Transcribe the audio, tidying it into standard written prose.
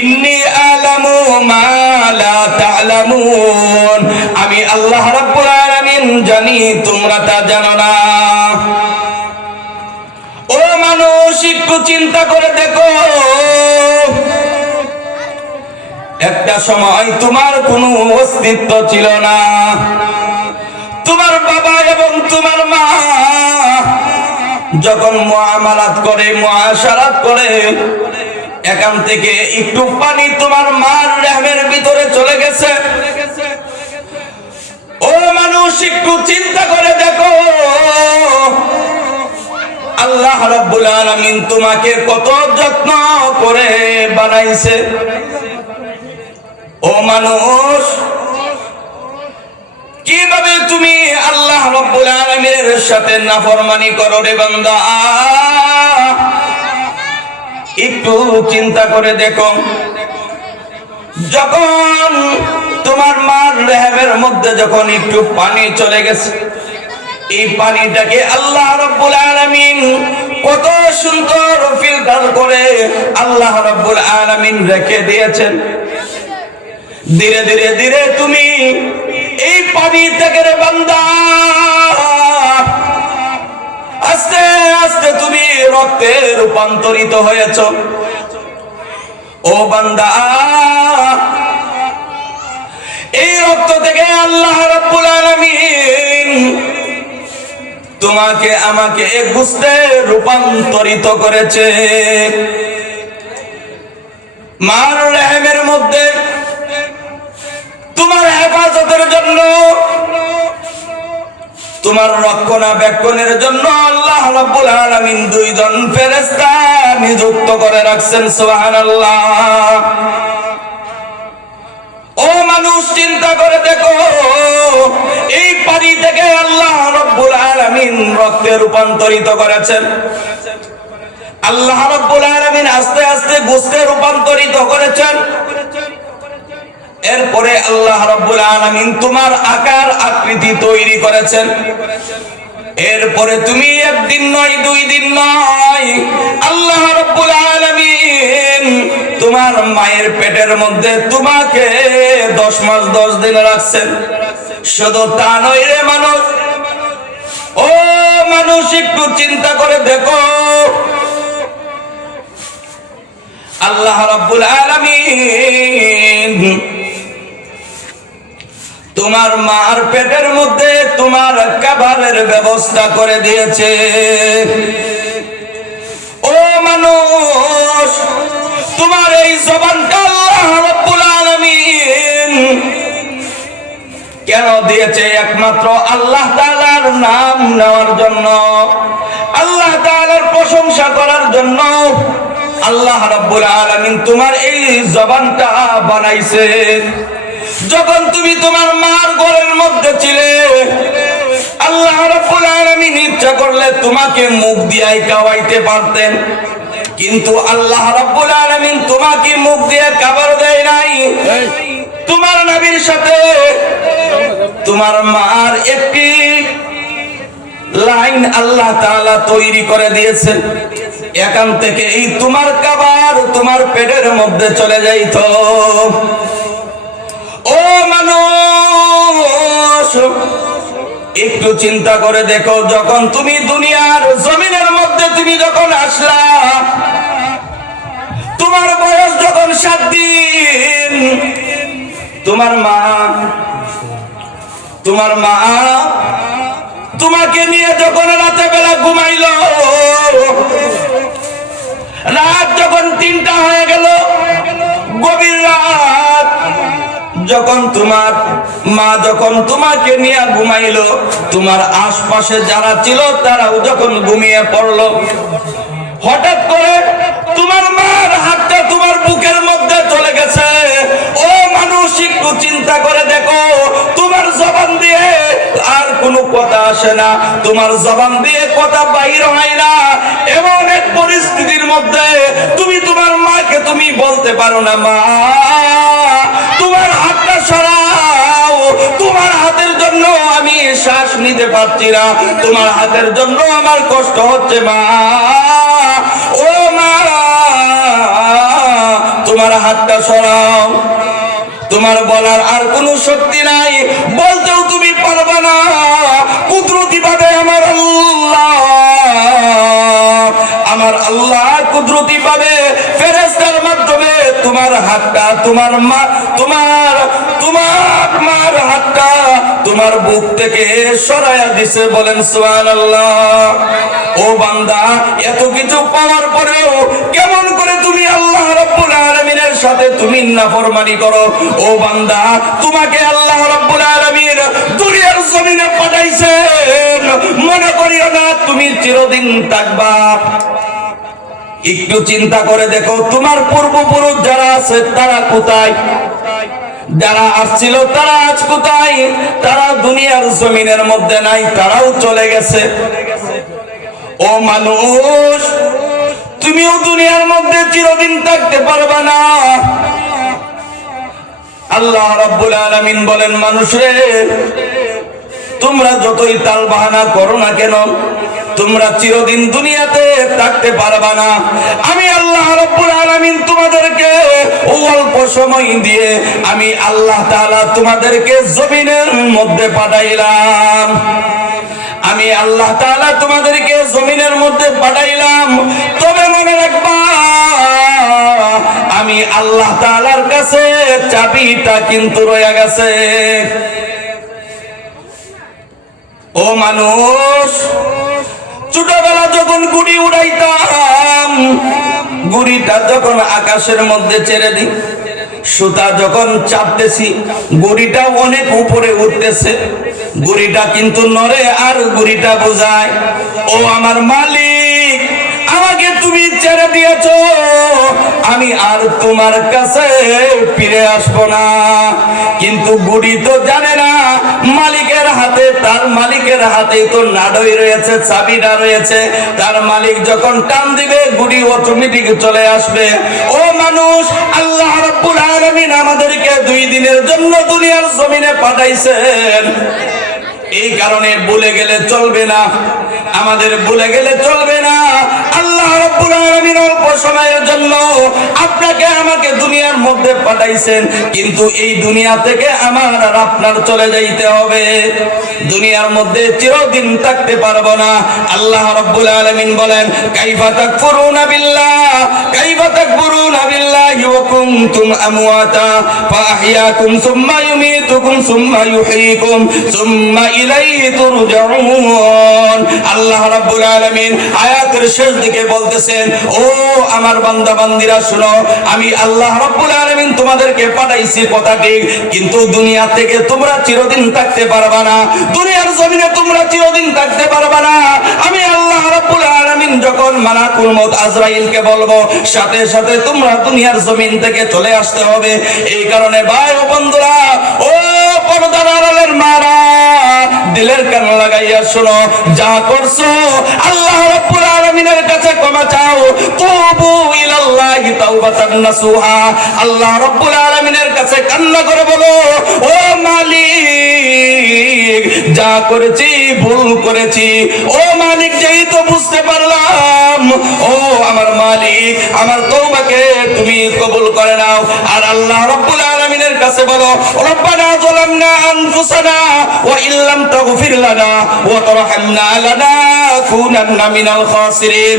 ইন্নী আ'লামু মা লা তা'লামুন, আমি আল্লাহ রাব্বুল আলামিন জানি তোমরা তা জানো না। ও মানুষ, একটু চিন্তা করে দেখো, একটা সময় তোমার কোনো অস্তিত্ব ছিল না। তোমার বাবা এবং তোমার মা যখন মুআমালাত করে, মুআশারাত করে, এখান থেকে একটু পানি তোমার মার রহমের ভিতরে চলে গেছে। ও মানুষ, একটু চিন্তা করে দেখো, আল্লাহ রাব্বুল আলামিন তোমাকে কত যত্ন করে বানাইছে। ও মানুষ, কিভাবে তুমি আল্লাহ রাব্বুল আলামিনের সাথে নাফরমানি করো রে বান্দা? একটু চিন্তা করে দেখো, যখন তোমার মার রেহেমের মধ্যে যখন একটু পানি চলে গেছে, এই পানিটাকে আল্লাহ রাব্বুল আলামিন কত সুন্দর ফিল্টার করে আল্লাহ রাব্বুল আলামিন রেখে দিয়েছেন। ধীরে ধীরে ধীরে তুমি এই পানি থেকে রে বান্দা আস্তে আস্তে তুমি রক্তে রূপান্তরিত হয়েছ। ও বান্দা, এই রক্ত থেকে আল্লাহ রাব্বুল আলামিন তোমাকে আমাকে বুঝতে রূপান্তরিত করেছে। মার রহমের মধ্যে তোমার হেফাজতের জন্য, তোমার রক্ষণাবেক্ষণের জন্য আল্লাহ রাব্বুল আলামিন দুইজন ফেরেশতা নিযুক্ত করে রাখছেন। সুবহানাল্লাহ। ও মানুষ, চিন্তা করে দেখো, এই পানি থেকে আল্লাহ রাব্বুল আলামিন রক্তে রূপান্তরিত করেছেন। আল্লাহ রাব্বুল আলামিন আস্তে আস্তে গোশতে রূপান্তরিত করেছেন। এরপরে আল্লাহ রাব্বুল আলামিন তোমার আকার আকৃতি তৈরি করেছেন। এরপরে তুমি একদিন নয়, দুই দিন নয়, আল্লাহ রাব্বুল আলামিন তোমার মায়ের পেটের মধ্যে তোমাকে 10 মাস 10 দিন রাখছেন। শুধু তা নয় রে মানুষ, ও মানুষ, একটু চিন্তা করে দেখো, আল্লাহ রাব্বুল আলামিন তোমার মার পেটের মধ্যে তোমার খাবারের ব্যবস্থা করে দিয়েছে। ও মানুষ, তোমার এই জবানটা আল্লাহ রাব্বুল আলামিন কেন দিয়েছে? একমাত্র আল্লাহ তাআলার নাম নেওয়ার জন্য, আল্লাহ তাআলার প্রশংসা করার জন্য আল্লাহ রাব্বুল আলামিন তোমার এই জবানটা বানাইছে। যখন তুমি তোমার মার ঘরের মধ্যে ছিলে, আল্লাহ রাব্বুল আলামিন ইচ্ছা করলে তোমাকে মুখ দিয়ে খাওয়াইতে পারতেন, কিন্তু আল্লাহ রাব্বুল আলামিন তোমাকে মুখ দিয়ে খাবার দেয় নাই। তোমার নবীর সাথে তোমার মার একটি লাইন আল্লাহ তাআলা তৈরি করে দিয়েছেন। এখান থেকে এই তোমার খাবার তোমার পেটের মধ্যে চলে যাইত। ও মানুষ, একটু চিন্তা করে দেখো, যখন তুমি দুনিয়ার জমিনের মধ্যে তুমি যখন আসলা, তোমার বয়স যখন 7 দিন, তোমার মা তোমাকে নিয়ে যখন রাতে বেলা ঘুমাইল, রাত যখন 3টা হয়ে গেল, গভীর রাত, যখন তোমার মা যখন তোমাকে নিয়ে ঘুমাইল, তোমার আশপাশে যারা ছিল তারাও যখন ঘুমিয়ে পড়লো, হঠাৎ করে তোমার মার হাতটা তোমার বুকের মধ্যে চলে গেছে। ও মানুষ, একটু চিন্তা করে দেখো, তোমার জবান দিয়ে আর কোনো কথা আসে না, তোমার জবান দিয়ে কথা বাইর হয় না। এমন এক পরিস্থিতির মধ্যে তুমি তোমার মাকে তুমি বলতে পারো না, মা তোমার হাতটা সরাও, তোমার হাতের জন্য আমি শ্বাস নিতে পারছি না, তোমার হাতের জন্য আমার কষ্ট হচ্ছে মা। ও মা, তোমার হাতটা সরাও। তোমার বলার আর কোনো শক্তি নাই, বলতেও তুমি পারবে না। কুদরতি ভাবে আমার আল্লাহ কুদরতি ভাবে ফেরেশতার মাধ্যমে তোমার হাতটা, তোমার মার হাতটা তোমার বুক থেকে সরায়া দিছে। বলেন সুবহানাল্লাহ। ও বান্দা, এত কিছু পাওয়ার পরেও কেমন করে তুমি আল্লাহ রাব্বুল আলামিনের সাথে তুমি নাফরমানি করো? ও বান্দা, তোমাকে আল্লাহ রাব্বুল আলামিন দুনিয়ার জমিনে পাঠাইছেন, মনে করিও না তুমি চিরদিন থাকবা। একটু চিন্তা করে দেখো, তোমার পূর্বপুরুষ যারা আছে তারা কোথায়? যারা আসছিল তারা আজ কোথায়? তারা দুনিয়ার জমিনের মধ্যে নাই, তারাও চলে গেছে। ও মানুষ, তুমিও দুনিয়ার মধ্যে চিরদিন থাকতে পারবে না। আল্লাহ রাব্বুল আলামিন বলেন, মানুষরে তোমরা যতই তাল বাহানা করো না কেন, তোমরা চিরদিন দুনিয়াতে থাকতে পারবা না। আমি আল্লাহ রাব্বুল আলামিন তোমাদেরকে অল্প সময় দিয়ে আমি আল্লাহ তাআলা তোমাদেরকে জমিনের মধ্যে পাঠাইলাম। আমি আল্লাহ তাআলা তোমাদেরকে জমিনের মধ্যে পাঠাইলাম। তবে মনে রাখবা, আমি আল্লাহ তাআলার কাছে চাবিটা কিন্তু রয়ে গেছে। ও মানুষ, ছোটবেলা যখন গুড়ি উড়াইতাম, গুড়িটা যখন আকাশের মধ্যে ছেড়ে দিই, সুতা যখন চাপতেছি, গুড়িটা অনেক উপরে উঠতেছে, গুড়িটা কিন্তু নড়ে আর গুড়িটা বোঝায় ও আমার মালিক, আমাকে তুমি ছেড়ে দিয়েছো, আমি আর তোমার কাছে ফিরে আসবো না। কিন্তু গুড়ি তো জানে না মালিকের হাতে, তার মালিকের হাতে তো নাড়ই রয়েছে, চাবিটা রয়েছে। তার মালিক যখন টান দিবে গুড়ি অটোমেটিক চলে আসবে। ও মানুষ, আল্লাহ রাব্বুল আলামিন আমাদেরকে 2 দিনের জন্য দুনিয়ার জমিনে পাঠাইছেন। এই কারণে ভুলে গেলে চলবে না, আমাদের ভুলে গেলে চলবে না। আল্লাহ রাব্বুল আলামিন অল্প সময়ের জন্য আপনাকে আমাকে দুনিয়ার মধ্যে পাঠাইছেন, কিন্তু এই দুনিয়া থেকে আমার আর আপনার চলে যাইতে হবে। দুনিয়ার মধ্যে চিরদিন থাকতে পারবো না। আল্লাহ রাব্বুল আলামিন বলেন, কাইফা তাকফুরুনা বিল্লাহ, কাইফা তাকফুরুনা বিল্লাহি ওয়া কুনতুম আমওয়াতা ফাআহইয়াকুম সুম্মা ইউমীতুকুম সুম্মা ইউহয়ীকুম সুম্মা ইলাইহি তুরজাউন। আল্লাহ রাব্বুল আলামিন আয়াতের শেষ দিকে বলতেছেন, ও আমার বান্দা বান্দিরা শুনো, আমি আল্লাহ রাব্বুল আলামিন তোমাদেরকে পাঠাইছি কথা ঠিক, কিন্তু দুনিয়া থেকে তোমরা চিরদিন থাকতে পারবা না, দুনিয়ার জমিনে তোমরা চিরদিন থাকতে পারবা না। আমি আল্লাহ রাব্বুল আলামিন যখন মালাকুল মউত আজরাইলকে বলবো, সাথে সাথে তোমরা দুনিয়ার জমিন থেকে চলে আসতে হবে। এই কারণে ভাই ও বন্ধুরা, ও পর্দার আড়ালের মারা, দিলের কান লাগাইয়া শোনো, যা করছো আল্লাহ রাব্বুল আলামিনের কাছে ক্ষমা চাও। তুবু ইলাল্লাহি তাওবাতান নাসুহা, আল্লাহ রাব্বুল আলামিনের কাছে কান্না করে বলো, ও মালিক, যা করেছি ভুল করেছি। ও মালিক, যেই তো বুঝতে পারলাম, ও আমার মালিক, আমার তওবাকে তুমি কবুল করে নাও। আর আল্লাহ রাব্বুল আলামিনের কাছে বলো, রব্বানা যালামনা আনফুসানা ওয়া ইল্লাম তাগফির লানা ওয়া তারহামনা লানাকুনান্না মিনাল খাসিরিন।